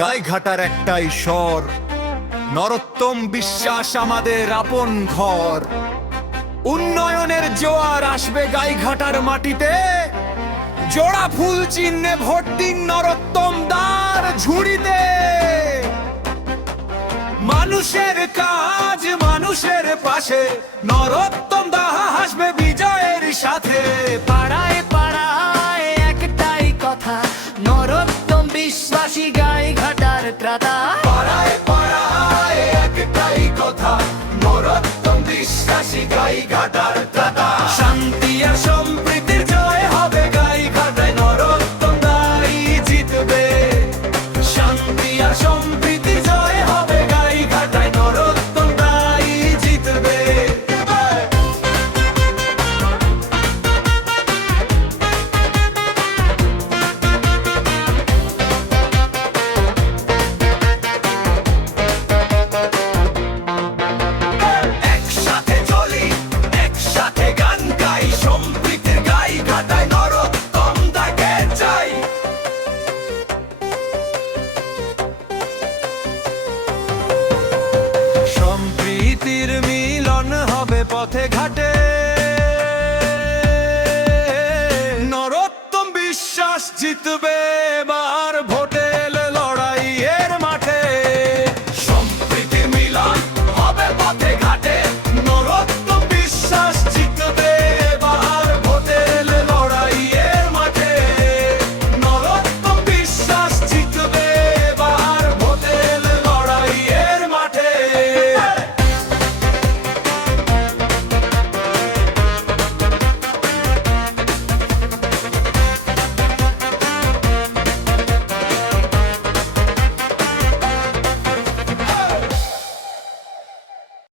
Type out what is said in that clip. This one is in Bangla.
গাইঘাটার একটাই স্বর, নরোত্তম বিশ্বাস আমাদের আপন ঘর। উন্নয়নের জোয়ার আসবে গাইঘাটার মাটিতে, জোড়া ফুল চিহ্নে ভোট দিন নরোত্তম দার ঝুড়িতে। মানুষের কাজ মানুষের পাশে, নরোত্তম দাহা হাসবে বিজয়ের সাথে। পাড়ায় পাড়ায় একটাই কথা, নরোত্তম বিশ্বাসী গাইঘাটার ত্রাতা। পাড়ায় পাড়ায় একটাই কথা, নরোত্তম বিশ্বাসী গাইঘাটার ত্রাতা। শান্তি